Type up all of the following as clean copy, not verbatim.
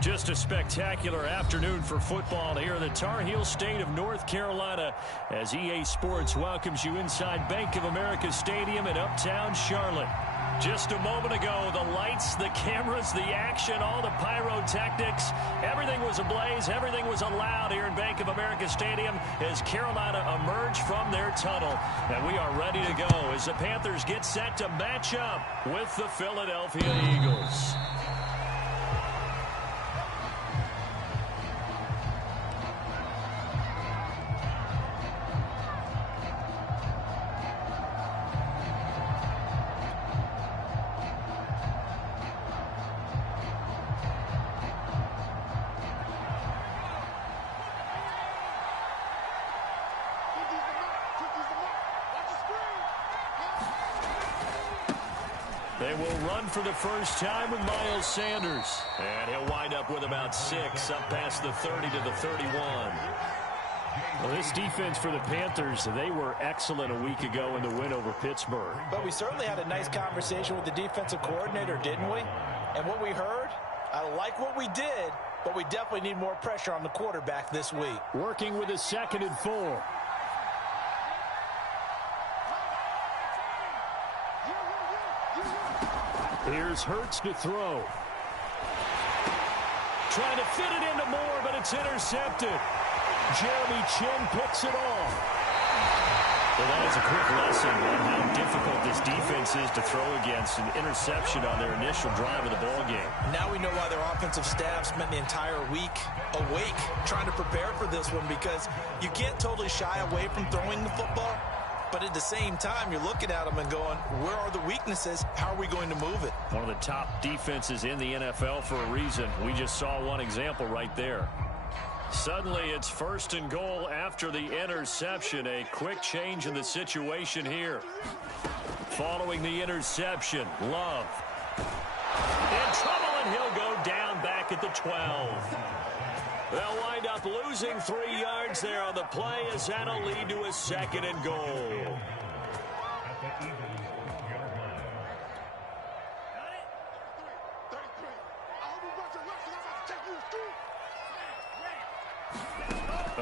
Just a spectacular afternoon for football here in the Tar Heel state of North Carolina as EA Sports welcomes you inside Bank of America Stadium in uptown Charlotte. Just a moment ago, the lights, the cameras, the action, all the pyrotechnics, everything was ablaze, everything was allowed here in Bank of America Stadium as Carolina emerged from their tunnel. And we are ready to go as the Panthers get set to match up with the Philadelphia Eagles. They will run for the first time with Miles Sanders. And he'll wind up with about 6, up past the 30 to the 31. Well, this defense for the Panthers, they were excellent a week ago in the win over Pittsburgh. But we certainly had a nice conversation with the defensive coordinator, didn't we? And what we heard, I like what we did, but we definitely need more pressure on the quarterback this week. Working with a 2nd and 4. Here's Hurts to throw. Trying to fit it into Moore, but it's intercepted. Jeremy Chin picks it off. Well, that is a quick lesson on how difficult this defense is to throw against. An interception on their initial drive of the ballgame. Now we know why their offensive staff spent the entire week awake trying to prepare for this one, because you can't totally shy away from throwing the football. But at the same time, you're looking at them and going, where are the weaknesses? How are we going to move it? One of the top defenses in the NFL for a reason. We just saw one example right there. Suddenly, it's 1st and goal after the interception. A quick change in the situation here. Following the interception, Love. In trouble, and he'll go down back at the 12. They'll wind up losing 3 yards there on the play as that'll lead to a 2nd and goal.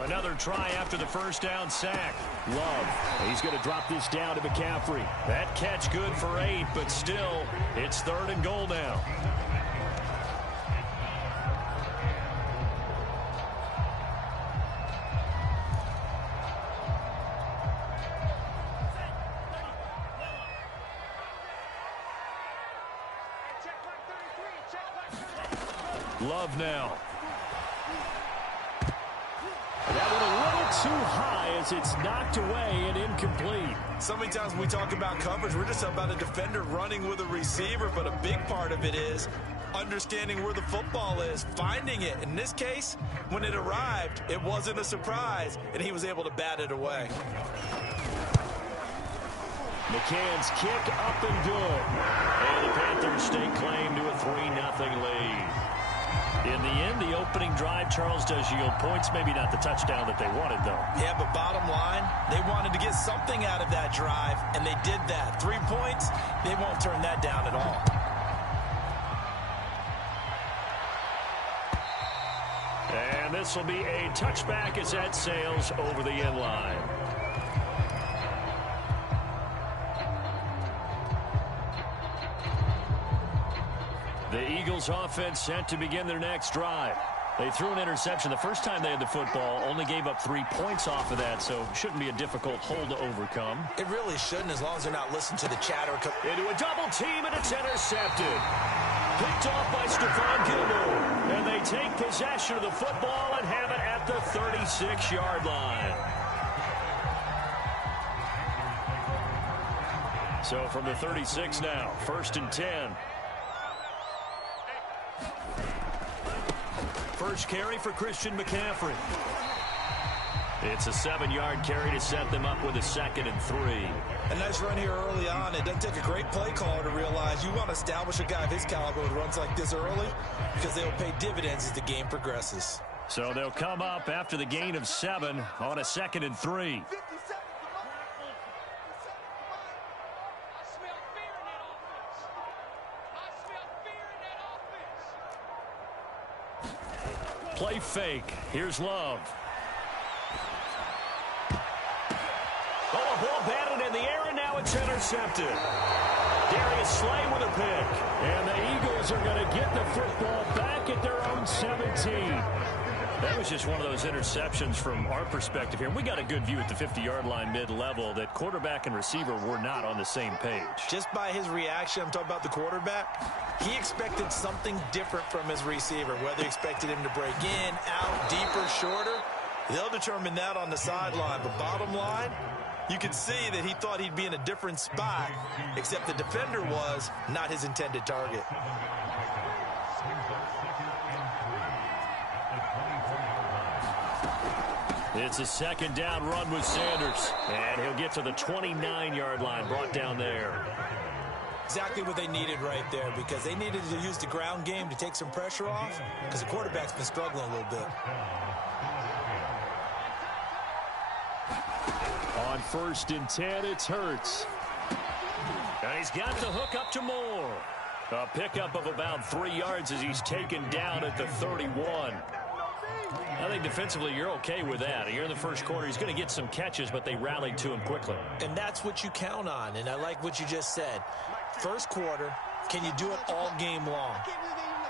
Another try after the first down sack. Love. He's going to drop this down to McCaffrey. That catch good for 8, but still, it's 3rd and goal now. Love now. That one a little too high as it's knocked away and incomplete. So many times when we talk about coverage, we're just about a defender running with a receiver, but a big part of it is understanding where the football is, finding it. In this case, when it arrived, it wasn't a surprise, and he was able to bat it away. McCann's kick up and good. And the Panthers stake claim to a 3-0 lead. In the end, the opening drive, Charles, does yield points. Maybe not the touchdown that they wanted, though. Yeah, but bottom line, they wanted to get something out of that drive, and they did that. 3 points, they won't turn that down at all. And this will be a touchback as that sails over the end line. The Eagles offense set to begin their next drive. They threw an interception the first time they had the football, only gave up 3 points off of that, so shouldn't be a difficult hole to overcome. It really shouldn't, as long as they're not listening to the chatter. Into a double team, and it's intercepted. Picked off by Stephon Gilmore. And they take possession of the football and have it at the 36-yard line. So from the 36 now, 1st and 10. First carry for Christian McCaffrey. It's a 7-yard carry to set them up with a 2nd and 3. A nice run here early on. It doesn't take a great play caller to realize you want to establish a guy of his caliber who runs like this early, because they'll pay dividends as the game progresses. So they'll come up after the gain of 7 on a 2nd and 3. Play fake. Here's Love. Oh, a ball batted in the air, and now it's intercepted. Darius Slay with a pick. And the Eagles are going to get the football back at their own 17. That was just one of those interceptions from our perspective here. We got a good view at the 50-yard line mid-level that quarterback and receiver were not on the same page. Just by his reaction, I'm talking about the quarterback, he expected something different from his receiver, whether he expected him to break in, out, deeper, shorter. They'll determine that on the sideline. But bottom line, you can see that he thought he'd be in a different spot, except the defender was not his intended target. It's a second down run with Sanders. And he'll get to the 29-yard line, brought down there. Exactly what they needed right there, because they needed to use the ground game to take some pressure off, because the quarterback's been struggling a little bit. On 1st and 10, it's Hurts. And he's got the hook up to Moore. A pickup of about 3 yards as he's taken down at the 31. I think defensively you're okay with that. Here in the first quarter, he's going to get some catches, but they rallied to him quickly. And that's what you count on, and I like what you just said. First quarter, can you do it all game long?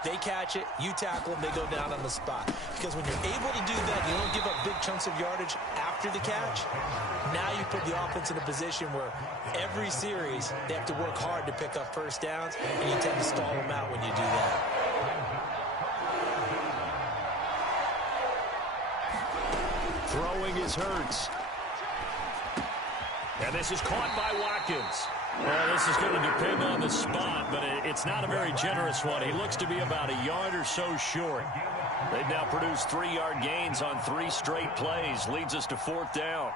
They catch it, you tackle them, they go down on the spot. Because when you're able to do that, you don't give up big chunks of yardage after the catch. Now you put the offense in a position where every series they have to work hard to pick up first downs, and you tend to stall them out when you do that. Throwing is Hurts. And this is caught by Watkins. Well, this is going to depend on the spot, but it's not a very generous one. He looks to be about a yard or so short. They've now produced 3-yard gains on 3 straight plays. Leads us to 4th down.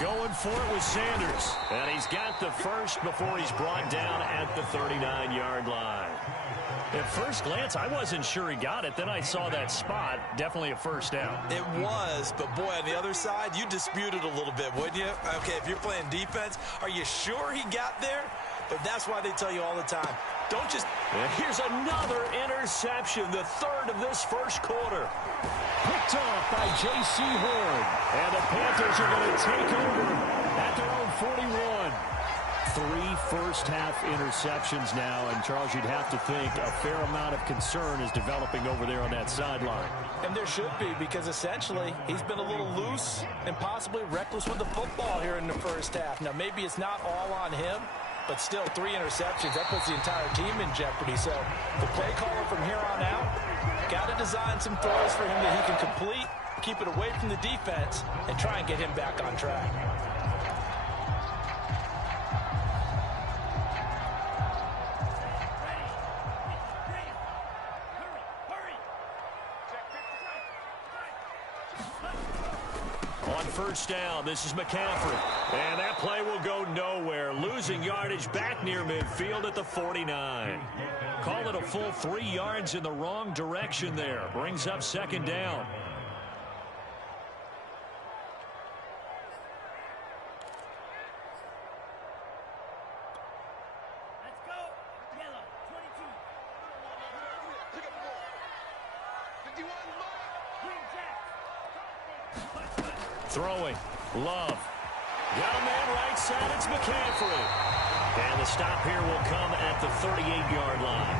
Going for it with Sanders. And he's got the first before he's brought down at the 39-yard line. At first glance, I wasn't sure he got it. Then I saw that spot. Definitely a first down. It was, but boy, on the other side, you dispute it a little bit, wouldn't you? Okay, if you're playing defense, are you sure he got there? But that's why they tell you all the time, don't just... And here's another interception, the 3rd of this first quarter. Picked off by J.C. Horn. And the Panthers are going to take over at their own 41. 3 first-half interceptions now, and Charles, you'd have to think a fair amount of concern is developing over there on that sideline. And there should be, because essentially he's been a little loose and possibly reckless with the football here in the first half. Now, maybe it's not all on him, but still 3 interceptions. That puts the entire team in jeopardy. So the play caller from here on out got to design some throws for him that he can complete, keep it away from the defense, and try and get him back on track. On first down, this is McCaffrey. And that play will go nowhere. Losing yardage back near midfield at the 49. Call it a full 3 yards in the wrong direction there. Brings up second down. Let's go. Yellow, 22. Green Jack. Throwing. Love. Got a man right side. It's McCaffrey. And the stop here will come at the 38-yard line.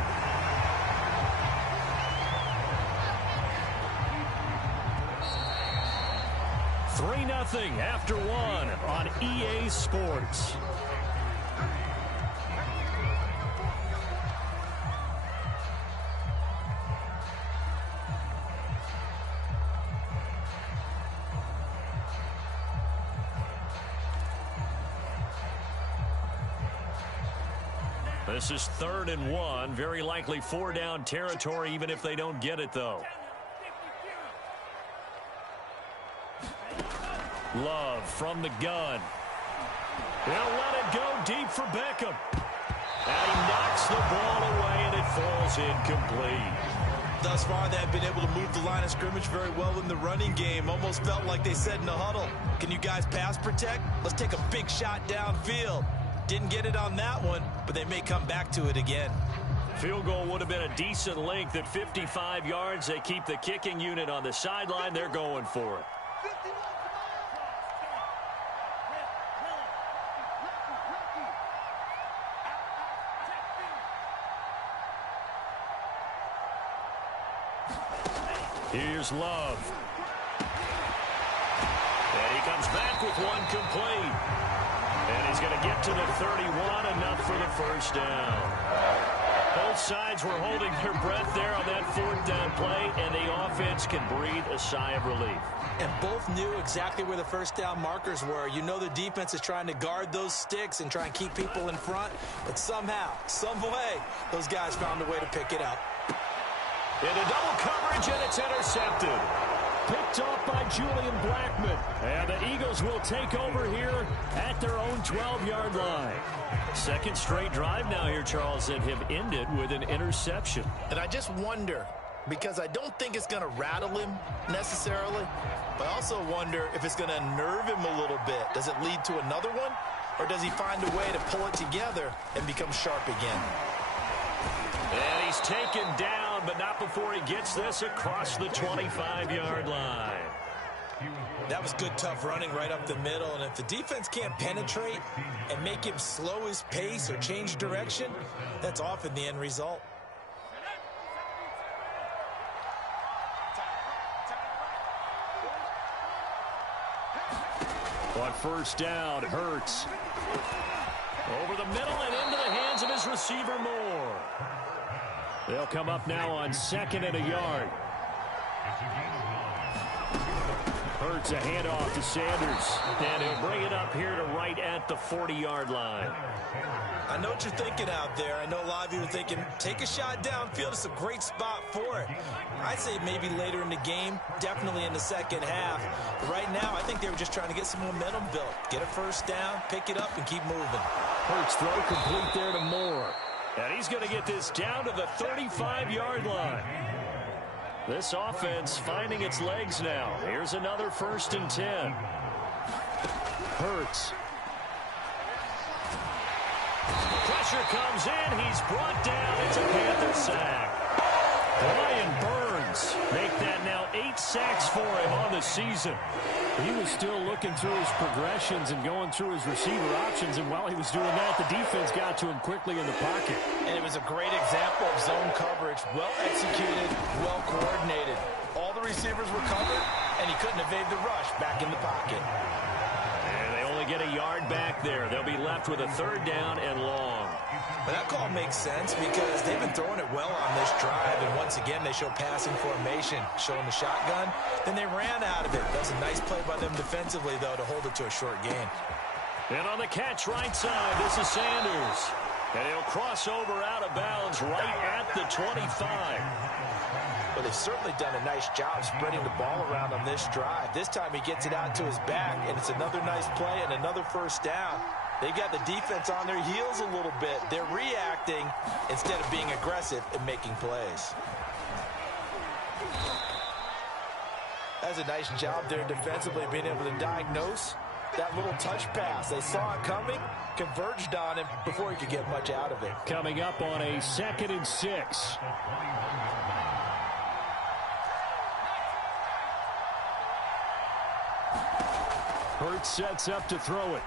$3-0 after 1 on EA Sports. This is 3rd and 1. Very likely 4-down territory, even if they don't get it, though. Love from the gun. They'll let it go deep for Beckham. And he knocks the ball away, and it falls incomplete. Thus far, they've been able to move the line of scrimmage very well in the running game. Almost felt like they said in the huddle, can you guys pass protect? Let's take a big shot downfield. Didn't get it on that one, but they may come back to it again. Field goal would have been a decent length at 55 yards. They keep the kicking unit on the sideline. They're going for it. Here's Love. And he comes back with one complete. And he's going to get to the 31, enough for the first down. Both sides were holding their breath there on that fourth down play, and the offense can breathe a sigh of relief. And both knew exactly where the first down markers were. You know the defense is trying to guard those sticks and try and keep people in front, but somehow, some way, those guys found a way to pick it up. Into double coverage, and it's intercepted. Picked off by Julian Blackman. And the Eagles will take over here at their own 12-yard line. Second straight drive now here, Charles, that have ended with an interception. And I just wonder, because I don't think it's going to rattle him necessarily, but I also wonder if it's going to unnerve him a little bit. Does it lead to another one, or does he find a way to pull it together and become sharp again? And he's taken down, but not before he gets this across the 25-yard line. That was good, tough running right up the middle, and if the defense can't penetrate and make him slow his pace or change direction, that's often the end result. On first down, Hurts. Over the middle and into the hands of his receiver, Moore. They'll come up now on 2nd and a yard. Hurts a handoff to Sanders. And he'll bring it up here to right at the 40-yard line. I know what you're thinking out there. I know a lot of you are thinking, take a shot downfield. It's a great spot for it. I'd say maybe later in the game, definitely in the second half. But right now, I think they were just trying to get some momentum built. Get a first down, pick it up, and keep moving. Hurts throw complete there to Moore. And he's going to get this down to the 35-yard line. This offense finding its legs now. Here's another 1st and 10. Hurts. Pressure comes in. He's brought down. It's a Panther sack. Brian Burns make that now 8 sacks for him on the season. He was still looking through his progressions and going through his receiver options, and while he was doing that, the defense got to him quickly in the pocket. And it was a great example of zone coverage. Well executed, well coordinated. All the receivers were covered, and he couldn't evade the rush back in the pocket. And they only get a yard back there. They'll be left with a 3rd down and long. But that call makes sense because they've been throwing it well on this drive, and once again they show passing formation, showing the shotgun. Then they ran out of it. That's a nice play by them defensively, though, to hold it to a short gain. And on the catch right side, this is Sanders. And he'll cross over out of bounds right at the 25. But they've certainly done a nice job spreading the ball around on this drive. This time he gets it out to his back, and it's another nice play and another first down. They've got the defense on their heels a little bit. They're reacting instead of being aggressive and making plays. That's a nice job there defensively, being able to diagnose that little touch pass. They saw it coming, converged on him before he could get much out of it. Coming up on a 2nd and 6. Hurts sets up to throw it.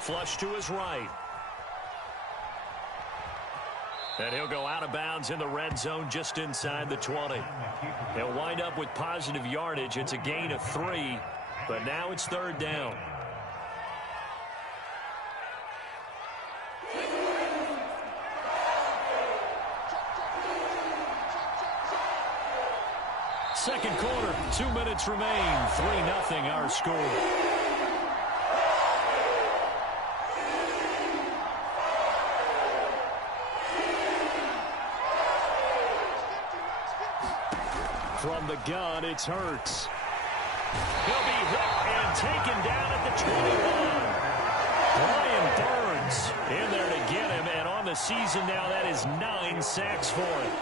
Flush to his right. And he'll go out of bounds in the red zone just inside the 20. He'll wind up with positive yardage. It's a gain of 3, but now it's 3rd down. Second quarter, 2 minutes remain. 3-0 our score. From the gun, it's Hurts. He'll be hit and taken down at the 21. Brian Burns in there to get him, and on the season now, that is 9 sacks for him.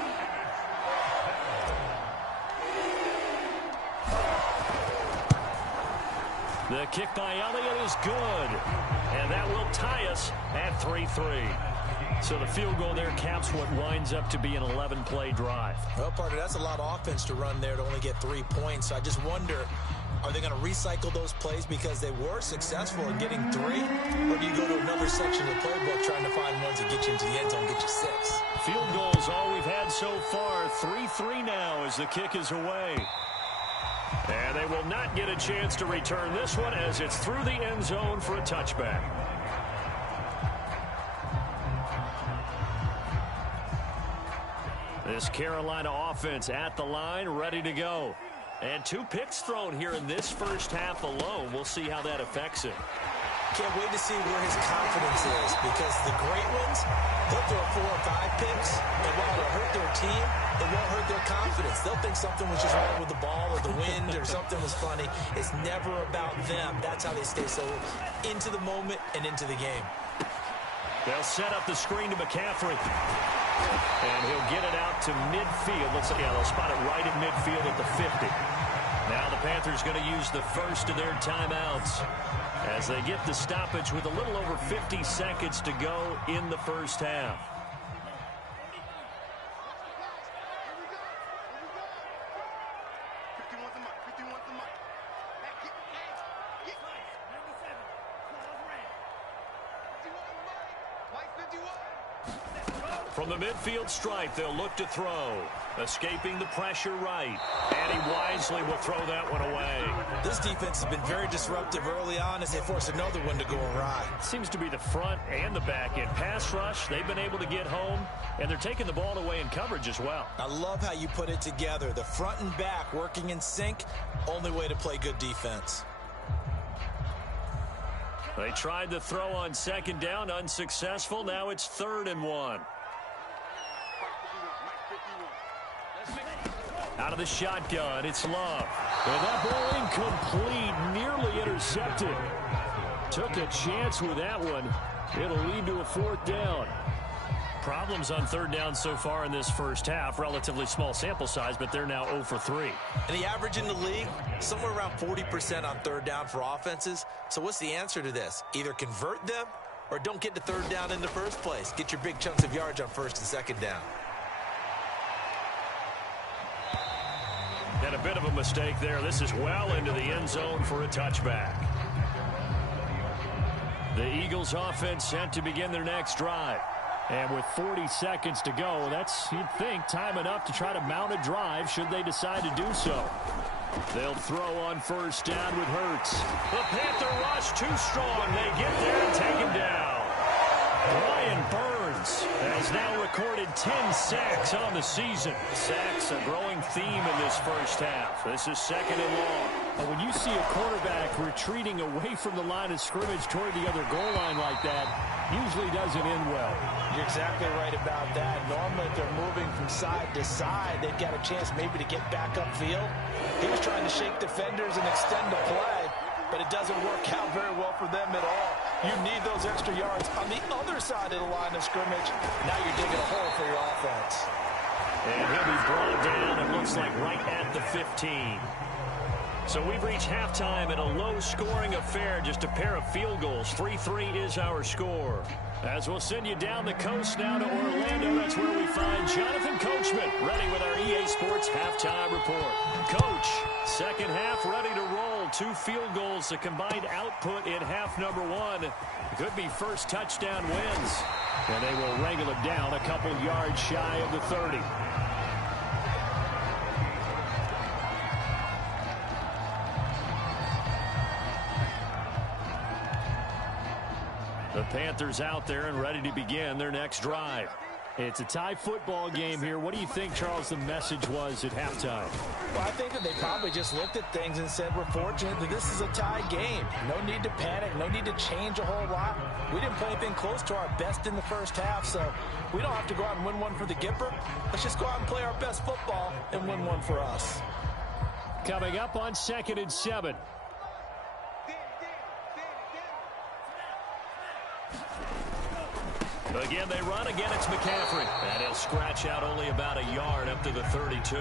The kick by Elliott is good. And that will tie us at 3-3. So the field goal there caps what winds up to be an 11-play drive. Well, partner, that's a lot of offense to run there to only get 3 points. So I just wonder, are they going to recycle those plays because they were successful in getting 3? Or do you go to another section of the playbook trying to find ones that get you into the end zone, get you 6? Field goals all we've had so far. 3-3 now as the kick is away. And they will not get a chance to return this one as it's through the end zone for a touchback. This Carolina offense at the line, ready to go. And 2 picks thrown here in this first half alone. We'll see how that affects him. Can't wait to see where his confidence is, because the great ones, they'll throw 4 or 5 picks, and while it'll hurt their team, it won't hurt their confidence. They'll think something was just wrong with the ball or the wind or something was funny. It's never about them. That's how they stay so into the moment and into the game. They'll set up the screen to McCaffrey. And he'll get it out to midfield. Looks like, yeah, they'll spot it right at midfield at the 50. Now the Panthers going to use the first of their timeouts as they get the stoppage with a little over 50 seconds to go in the first half. From the midfield stripe, they'll look to throw. Escaping the pressure right. And he wisely will throw that one away. This defense has been very disruptive early on as they force another one to go awry. Seems to be the front and the back end. Pass rush, they've been able to get home, and they're taking the ball away in coverage as well. I love how you put it together. The front and back working in sync, only way to play good defense. They tried to throw on second down, unsuccessful. Now it's 3rd and 1. Out of the shotgun, it's Love. And that ball incomplete, nearly intercepted. Took a chance with that one. It'll lead to a 4th down. Problems on 3rd down so far in this first half. Relatively small sample size, but they're now 0 for 3. And the average in the league, somewhere around 40% on 3rd down for offenses. So what's the answer to this? Either convert them or don't get to 3rd down in the first place. Get your big chunks of yards on 1st and 2nd down. And a bit of a mistake there. This is well into the end zone for a touchback. The Eagles offense set to begin their next drive. And with 40 seconds to go, that's, you'd think, time enough to try to mount a drive should they decide to do so. They'll throw on 1st down with Hurts. The Panther rush too strong. They get there and take him down. Brian Burns has now recorded 10 sacks on the season. Sacks a growing theme in this first half. This is 2nd and long. When you see a quarterback retreating away from the line of scrimmage toward the other goal line like that, usually doesn't end well. You're exactly right about that. Normally, if they're moving from side to side, they've got a chance maybe to get back upfield. He was trying to shake defenders and extend the play, but it doesn't work out very well for them at all. You need those extra yards on the other side of the line of scrimmage. Now you're digging a hole for your offense. And he'll be brought down, it looks like, right at the 15. So we've reached halftime in a low-scoring affair, just a pair of field goals. 3-3 is our score. As we'll send you down the coast now to Orlando, that's where we find Jonathan Coachman, ready with our EA Sports Halftime Report. Coach, second half ready to roll. 2 field goals, the combined output in half number 1. Could be first touchdown wins. And they will wrangle it down a couple yards shy of the 30. The Panthers out there and ready to begin their next drive. It's a tie football game here. What do you think, Charles, the message was at halftime? Well, I think that they probably just looked at things and said, we're fortunate that this is a tie game. No need to panic. No need to change a whole lot. We didn't play anything close to our best in the first half, so we don't have to go out and win one for the Gipper. Let's just go out and play our best football and win one for us. Coming up on 2nd and 7. Again, they run. Again, it's McCaffrey. And he'll scratch out only about a yard up to the 32.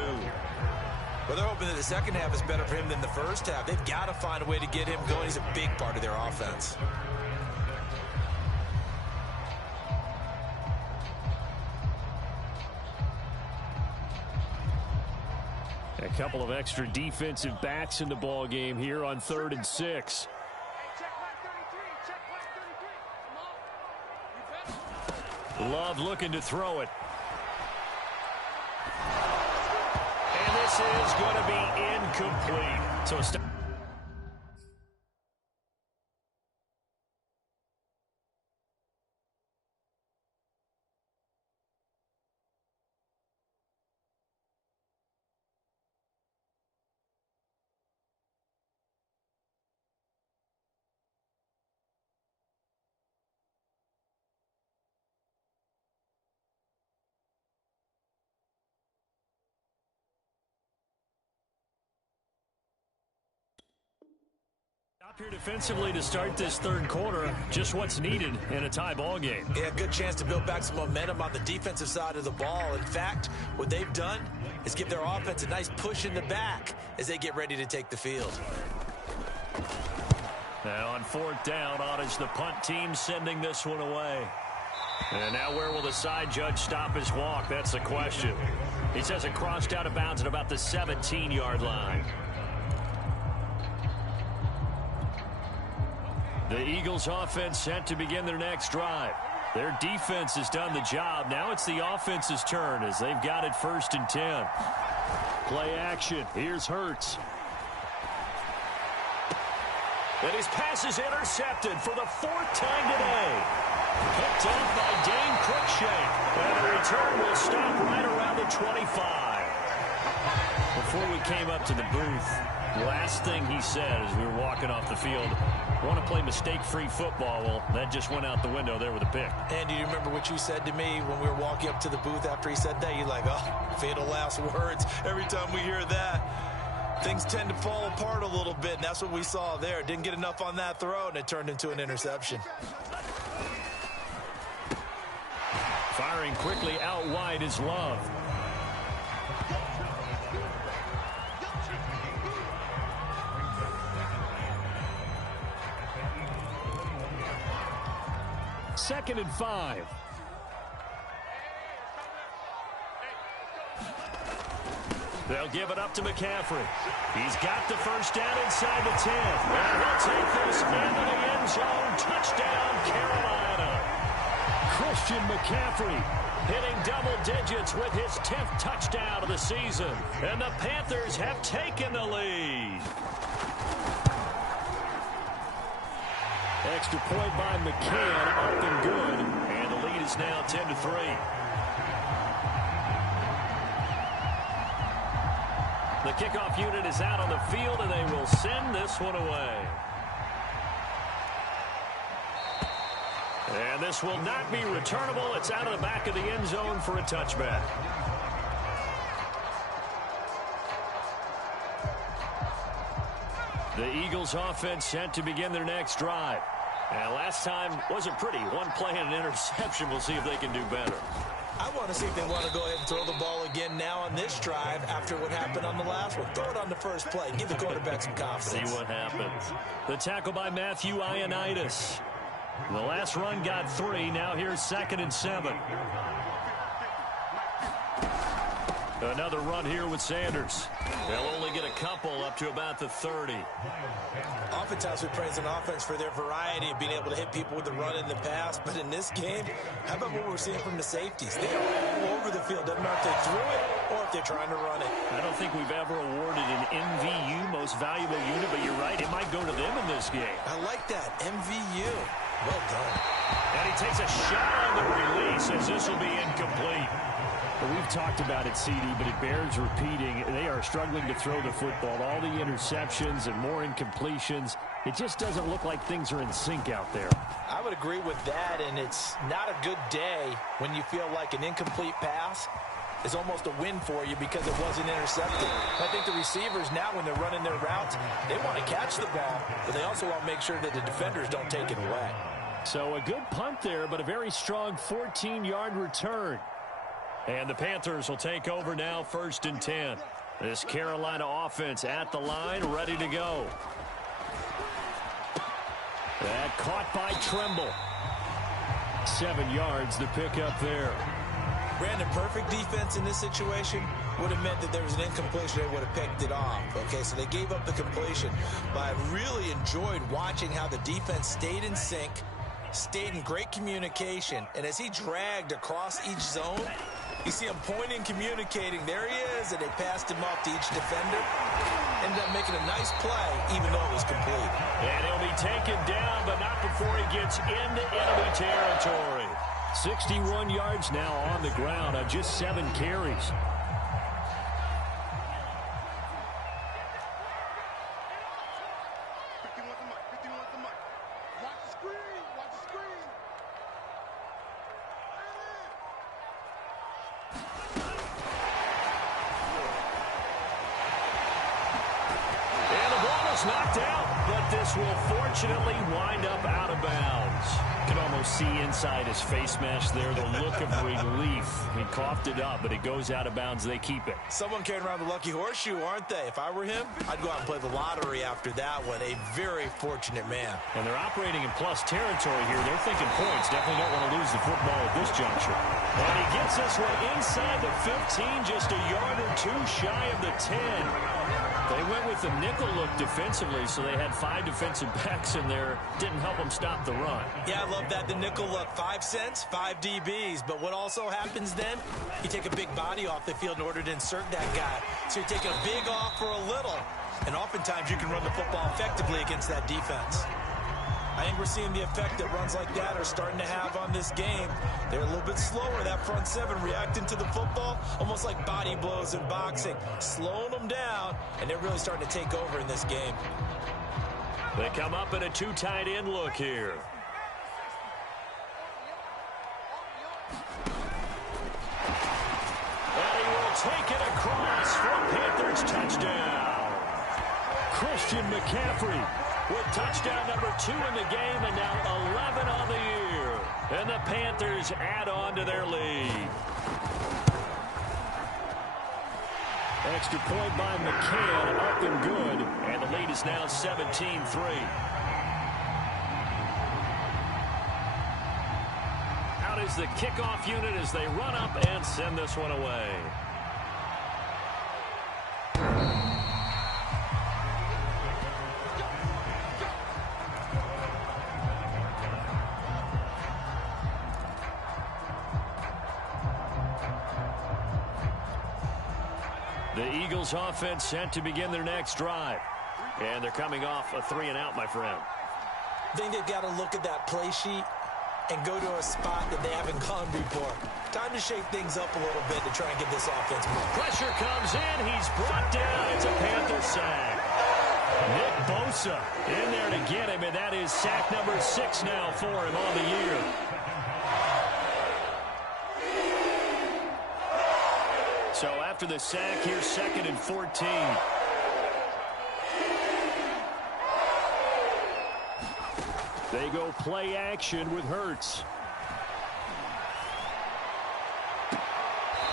Well, they're hoping that the second half is better for him than the first half. They've got to find a way to get him going. He's a big part of their offense. A couple of extra defensive backs in the ball game here on 3rd and 6. Love looking to throw it. And this is going to be incomplete. So stop. Up here defensively to start this third quarter. Just what's needed in a tie ball game. Yeah, good chance to build back some momentum on the defensive side of the ball. In fact, what they've done is give their offense a nice push in the back as they get ready to take the field. Now on 4th down, on is the punt team sending this one away. And now where will the side judge stop his walk? That's the question. He says it crossed out of bounds at about the 17-yard line. The Eagles offense set to begin their next drive. Their defense has done the job. Now it's the offense's turn as they've got it 1st and 10. Play action. Here's Hurts. And his pass is intercepted for the 4th time today. Picked up by Dane Cruikshank. And the return will stop right around the 25. Before we came up to the booth, last thing he said as we were walking off the field, want to play mistake-free football. Well, that just went out the window there with a pick. And do you remember what you said to me when we were walking up to the booth after he said that? You're like, oh, fatal last words. Every time we hear that, things tend to fall apart a little bit, and that's what we saw there. Didn't get enough on that throw, and it turned into an interception. Firing quickly out wide is Love. Second and 5. They'll give it up to McCaffrey. He's got the first down inside the 10. And he'll take this into the end zone. Touchdown, Carolina. Christian McCaffrey hitting double digits with his 10th touchdown of the season. And the Panthers have taken the lead. Extra point by McCann, up and good. And the lead is now 10-3. The kickoff unit is out on the field, and they will send this one away. And this will not be returnable. It's out of the back of the end zone for a touchback. The Eagles offense set to begin their next drive. And last time wasn't pretty. One play and an interception. We'll see if they can do better. I want to see if they want to go ahead and throw the ball again now on this drive after what happened on the last one. Throw it on the first play. Give the quarterback some confidence. See what happens. The tackle by Matthew Ioannidis. The last run got 3. Now here's 2nd and 7. Another run here with Sanders. They'll only get a couple up to about the 30. Oftentimes we praise an offense for their variety of being able to hit people with the run and the pass. But in this game, how about what we're seeing from the safeties? They are all over the field. Doesn't matter if they threw it or if they're trying to run it. I don't think we've ever awarded an MVU, most valuable unit, but you're right. It might go to them in this game. I like that. MVU. Well done. And he takes a shot on the release as this will be incomplete. We've talked about it, CD, but it bears repeating. They are struggling to throw the football. All the interceptions and more incompletions. It just doesn't look like things are in sync out there. I would agree with that, and it's not a good day when you feel like an incomplete pass is almost a win for you because it wasn't intercepted. I think the receivers now, when they're running their routes, they want to catch the ball, but they also want to make sure that the defenders don't take it away. So a good punt there, but a very strong 14-yard return. And the Panthers will take over now, 1st and 10. This Carolina offense at the line, ready to go. That caught by Tremble. 7 yards to pick up there. Brandon, perfect defense in this situation would have meant that there was an incompletion. They would have picked it off. Okay, so they gave up the completion. But I really enjoyed watching how the defense stayed in sync, stayed in great communication. And as he dragged across each zone, you see him pointing, communicating. There he is, and they passed him off to each defender. Ended up making a nice play, even though it was complete. And he'll be taken down, but not before he gets into enemy territory. 61 yards now on the ground on just 7 carries. Knocked out, but this will fortunately wind up out of bounds. You can almost see inside his face mask there the look of relief. He coughed it up, but it goes out of bounds. They keep it. Someone carrying around the lucky horseshoe, aren't they? If I were him, I'd go out and play the lottery after that one. A very fortunate man. And they're operating in plus territory here. They're thinking points. Definitely don't want to lose the football at this juncture. And he gets this one inside the 15, just a yard or 2 shy of the 10. They went with the nickel look defensively, so they had 5 defensive backs in there. Didn't help them stop the run. Yeah, I love that. The nickel look, 5 cents, 5 DBs. But what also happens then, you take a big body off the field in order to insert that guy. So you're taking a big off for a little. And oftentimes you can run the football effectively against that defense. I think we're seeing the effect that runs like that are starting to have on this game. They're a little bit slower, that front 7, reacting to the football, almost like body blows in boxing, slowing them down, and they're really starting to take over in this game. They come up in a 2 tight end look here. And he will take it across for a Panthers touchdown. Christian McCaffrey with touchdown number 2 in the game, and now 11 on the year. And the Panthers add on to their lead. Extra point by McCann, up and good. And the lead is now 17-3. Out is the kickoff unit as they run up and send this one away. The Eagles offense set to begin their next drive. And they're coming off a 3-and-out, my friend. I think they've got to look at that play sheet and go to a spot that they haven't gone before. Time to shake things up a little bit to try and get this offense moving. Pressure comes in. He's brought down. It's a Panther sack. Nick Bosa in there to get him, and that is sack number 6 now for him on the year. So after the sack, here's 2nd and 14. They go play action with Hurts.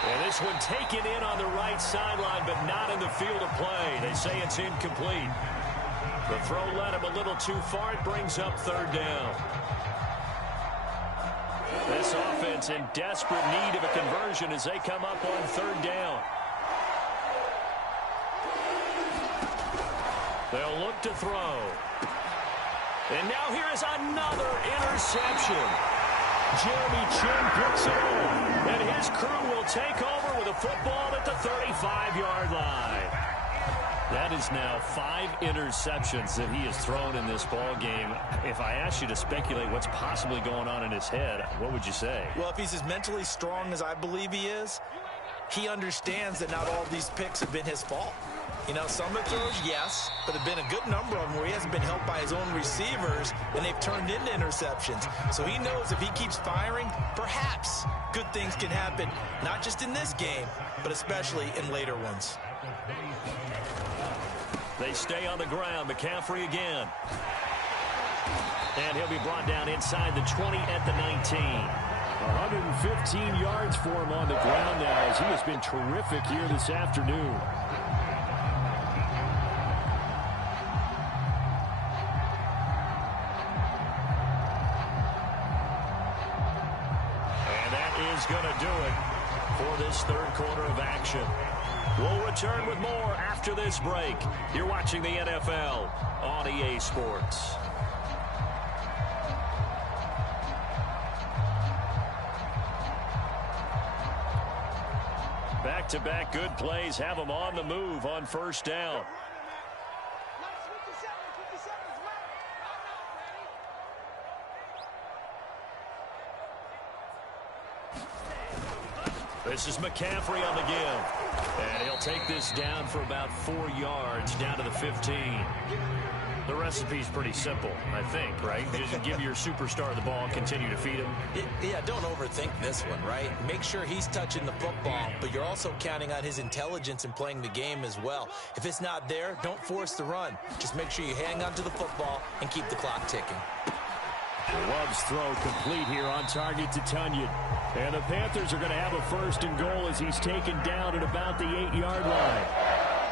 And this one taken in on the right sideline, but not in the field of play. They say it's incomplete. The throw led him a little too far. It brings up 3rd down. This offense in desperate need of a conversion as they come up on 3rd down. They'll look to throw. And now here is another interception. Jeremy Chin picks it up. And his crew will take over with a football at the 35-yard line. That is now 5 interceptions that he has thrown in this ball game. If I asked you to speculate what's possibly going on in his head, what would you say? Well, if he's as mentally strong as I believe he is, he understands that not all of these picks have been his fault. You know, some of the throws, yes, but there have been a good number of them where he hasn't been helped by his own receivers, and they've turned into interceptions. So he knows if he keeps firing, perhaps good things can happen, not just in this game, but especially in later ones. They stay on the ground. McCaffrey again. And he'll be brought down inside the 20 at the 19. 115 yards for him on the ground now as he has been terrific here this afternoon. this third quarter of action. We'll return with more after this break. You're watching the NFL on EA Sports. Back-to-back good plays have them on the move on first down. This is McCaffrey on the give. And he'll take this down for about 4 yards, down to the 15. The recipe's pretty simple, I think, right? Just give your superstar the ball and continue to feed him. Yeah, don't overthink this one, right? Make sure he's touching the football, but you're also counting on his intelligence in playing the game as well. If it's not there, don't force the run. Just make sure you hang on to the football and keep the clock ticking. Love's throw complete here on target to Tunyon. And the Panthers are going to have a first and goal as he's taken down at about the 8-yard line.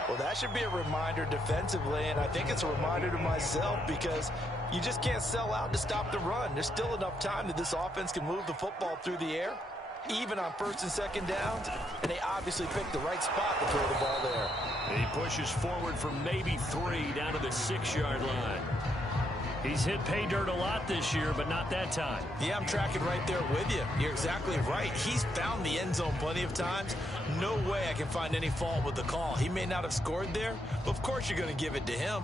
Well, that should be a reminder defensively, and I think it's a reminder to myself because you just can't sell out to stop the run. There's still enough time that this offense can move the football through the air, even on first and second downs, and they obviously picked the right spot to throw the ball there. He pushes forward for maybe 3 down to the 6-yard line. He's hit pay dirt a lot this year, but not that time. Yeah, I'm tracking right there with you. You're exactly right. He's found the end zone plenty of times. No way I can find any fault with the call. He may not have scored there, but of course you're going to give it to him.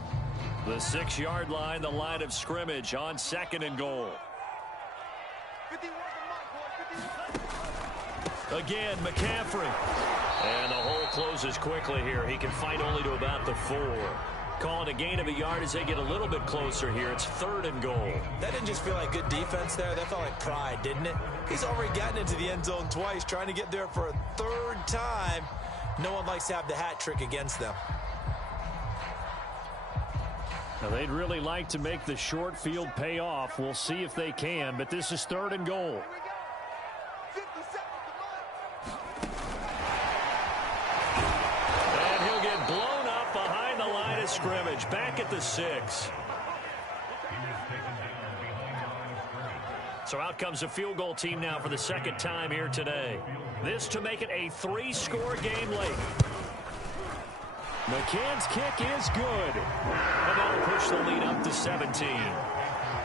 The 6-yard line, the line of scrimmage on second and goal. Again, McCaffrey. And the hole closes quickly here. He can fight only to about the 4. Calling a gain of a yard as they get a little bit closer here. It's third and goal. That didn't just feel like good defense there. That felt like pride, didn't it? He's already gotten into the end zone twice, trying to get there for a 3rd time. No one likes to have the hat trick against them. Now, they'd really like to make the short field pay off. We'll see if they can, but this is third and goal. And he'll get blown up behind the line of scrimmage, back at the 6. So out comes the field goal team now for the second time here today. This to make it a 3-score game late. McCann's kick is good. And that'll push the lead up to 17.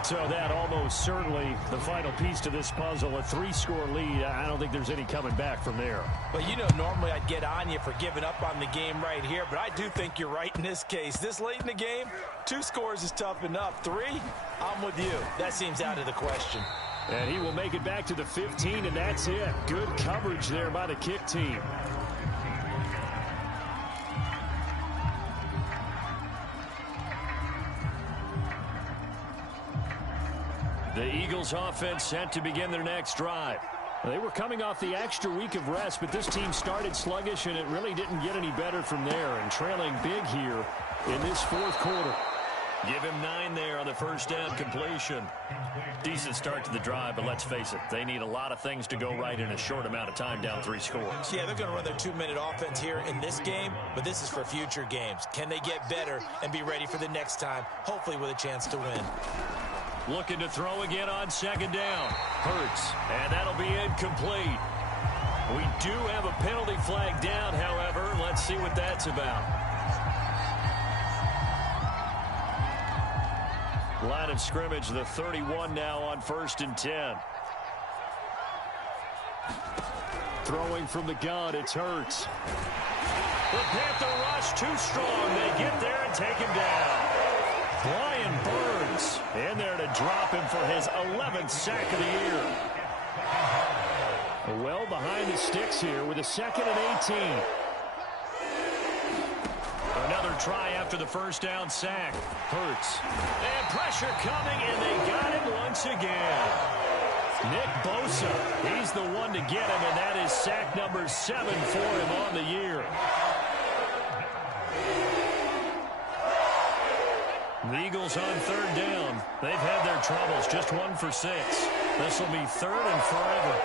So that almost certainly the final piece to this puzzle, a 3-score lead. I don't think there's any coming back from there. Well, you know, normally I'd get on you for giving up on the game right here, but I do think you're right in this case. This late in the game, 2 scores is tough enough. 3, I'm with you. That seems out of the question. And he will make it back to the 15, and that's it. Good coverage there by the kick team. The Eagles offense set to begin their next drive. They were coming off the extra week of rest, but this team started sluggish, and it really didn't get any better from there. And trailing big here in this 4th quarter. Give him 9 there on the first down completion. Decent start to the drive, but let's face it, they need a lot of things to go right in a short amount of time, down 3 scores. Yeah, they're going to run their 2-minute offense here in this game, but this is for future games. Can they get better and be ready for the next time, hopefully with a chance to win? Looking to throw again on second down. Hurts, and that'll be incomplete. We do have a penalty flag down, however. Let's see what that's about. Line of scrimmage, the 31 now on 1st and 10. Throwing from the gun, it's Hurts. The Panther rush too strong. They get there and take him down. Brian Burns in there to drop him for his 11th sack of the year. Well behind the sticks here with a 2nd and 18. Another try after the first down sack. Hurts. And pressure coming, and they got him once again. Nick Bosa, he's the one to get him, and that is sack number 7 for him on the year. The Eagles on 3rd down. They've had their troubles, just 1 for 6. This will be 3rd and forever.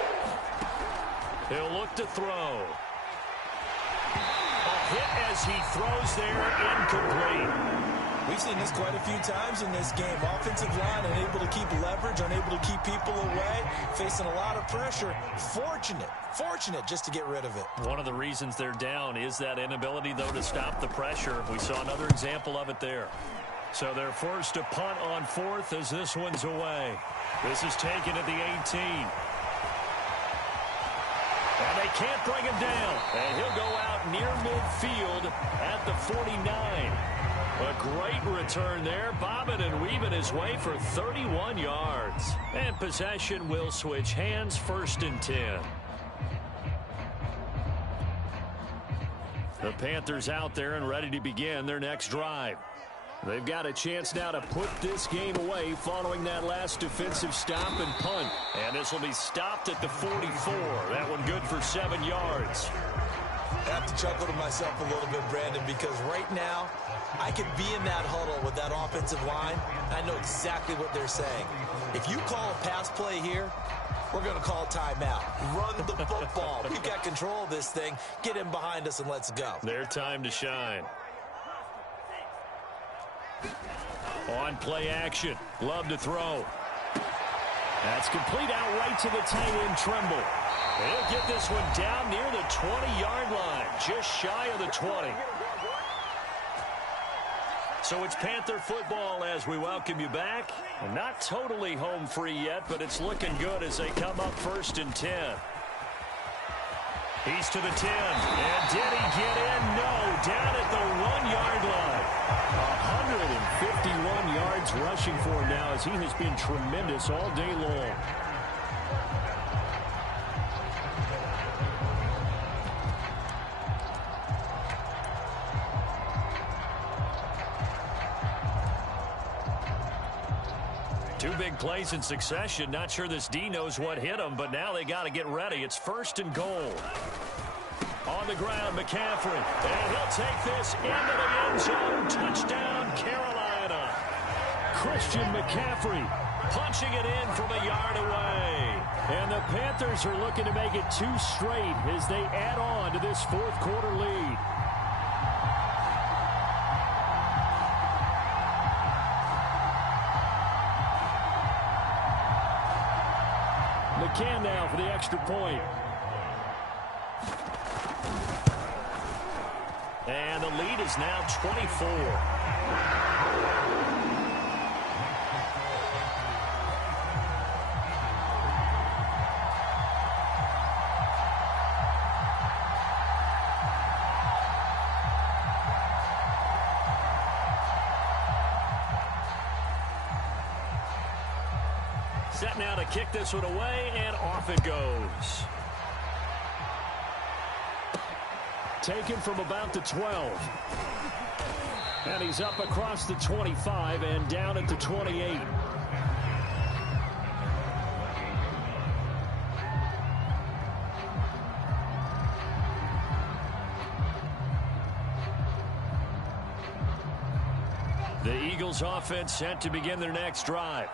He'll look to throw. A hit as he throws there, incomplete. We've seen this quite a few times in this game. Offensive line unable to keep leverage, unable to keep people away, facing a lot of pressure. Fortunate just to get rid of it. One of the reasons they're down is that inability, though, to stop the pressure. We saw another example of it there. So they're forced to punt on fourth as this one's away. This is taken at the 18. And they can't bring him down. And he'll go out near midfield at the 49. A great return there, bobbing and weaving his way for 31 yards. And possession will switch hands, 1st and 10. The Panthers out there and ready to begin their next drive. They've got a chance now to put this game away following that last defensive stop and punt. And this will be stopped at the 44. That one good for 7 yards. I have to chuckle to myself a little bit, Brandon, because right now I could be in that huddle with that offensive line. I know exactly what they're saying. If you call a pass play here, we're going to call timeout. Run the football. We've got control of this thing. Get in behind us and let's go. Their time to shine. On play action. Love to throw. That's complete out right to the tight end, Trimble. He'll get this one down near the 20-yard line, just shy of the 20. So it's Panther football as we welcome you back. And not totally home free yet, but it's looking good as they come up 1st and 10. He's to the 10. And did he get in? No. Down at the 1-yard line. 151 yards rushing for him now as he has been tremendous all day long. Two big plays in succession. Not sure this D knows what hit him, but now they got to get ready. It's 1st and goal. On the ground, McCaffrey. And he'll take this into the end zone. Touchdown, Carolina. Christian McCaffrey punching it in from a yard away. And the Panthers are looking to make it 2 straight as they add on to this 4th quarter lead. McCann now for the extra point. And the lead is now 24. Set now to kick this one away, and off it goes. Taken from about the 12. And he's up across the 25 and down at the 28. The Eagles offense set to begin their next drive.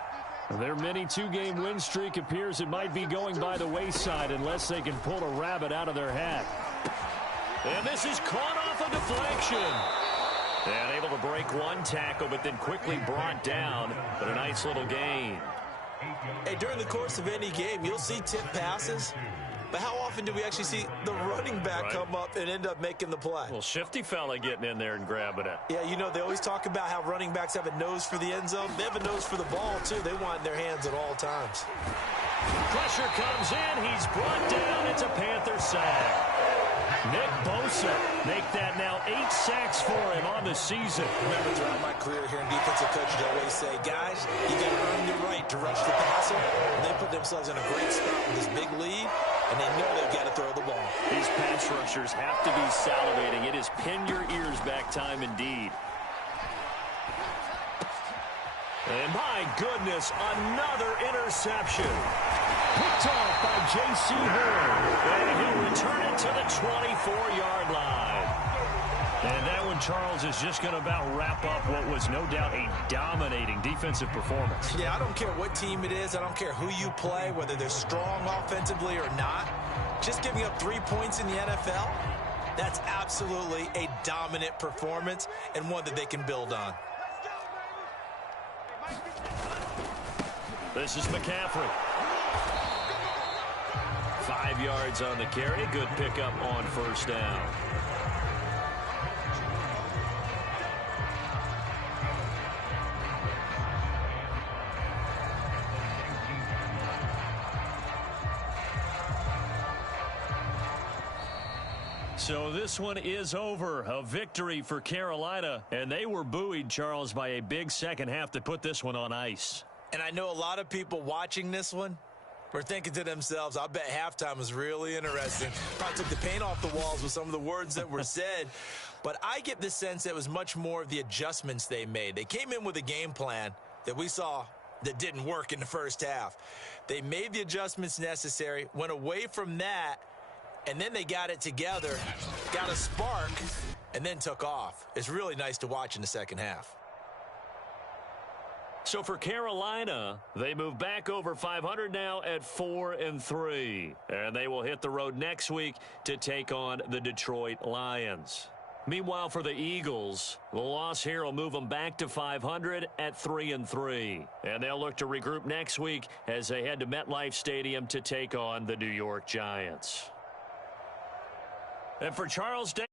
Their mini 2-game win streak appears it might be going by the wayside unless they can pull a rabbit out of their hat. And this is caught off a deflection. And able to break one tackle, but then quickly brought down. But a nice little gain. Hey, during the course of any game, you'll see tip passes. But how often do we actually see the running back come up and end up making the play? Well, shifty fella getting in there and grabbing it. Yeah, you know, they always talk about how running backs have a nose for the end zone. They have a nose for the ball, too. They want it in their hands at all times. Pressure comes in. He's brought down. It's a Panther sack. Nick Bosa make that now 8 sacks for him on the season. Remember, throughout my career here in defensive coaching, I always say, guys, you got to earn the right to rush the passer. And they put themselves in a great spot with this big lead, and they know they've got to throw the ball. These pass rushers have to be salivating. It is pin your ears back time indeed. And my goodness, another interception. Picked off by J.C. Horn. And he'll return it to the 24-yard line. And that one, Charles, is just going to about wrap up what was no doubt a dominating defensive performance. Yeah, I don't care what team it is. I don't care who you play, whether they're strong offensively or not. Just giving up 3 points in the NFL, That's absolutely a dominant performance and one that they can build on. This is McCaffrey. 5 yards on the carry. Good pickup on first down. So this one is over. A victory for Carolina. And they were buoyed, Charles, by a big second half that put this one on ice. And I know a lot of people watching this one were thinking to themselves, I bet halftime was really interesting. Probably took the paint off the walls with some of the words that were said. But I get the sense that it was much more of the adjustments they made. They came in with a game plan that we saw that didn't work in the first half. They made the adjustments necessary, went away from that, and then they got it together, got a spark, and then took off. It's really nice to watch in the second half. So for Carolina, they move back over 500 now at 4-3. And they will hit the road next week to take on the Detroit Lions. Meanwhile, for the Eagles, the loss here will move them back to 500 at 3-3. And they'll look to regroup next week as they head to MetLife Stadium to take on the New York Giants. And for Charles Day.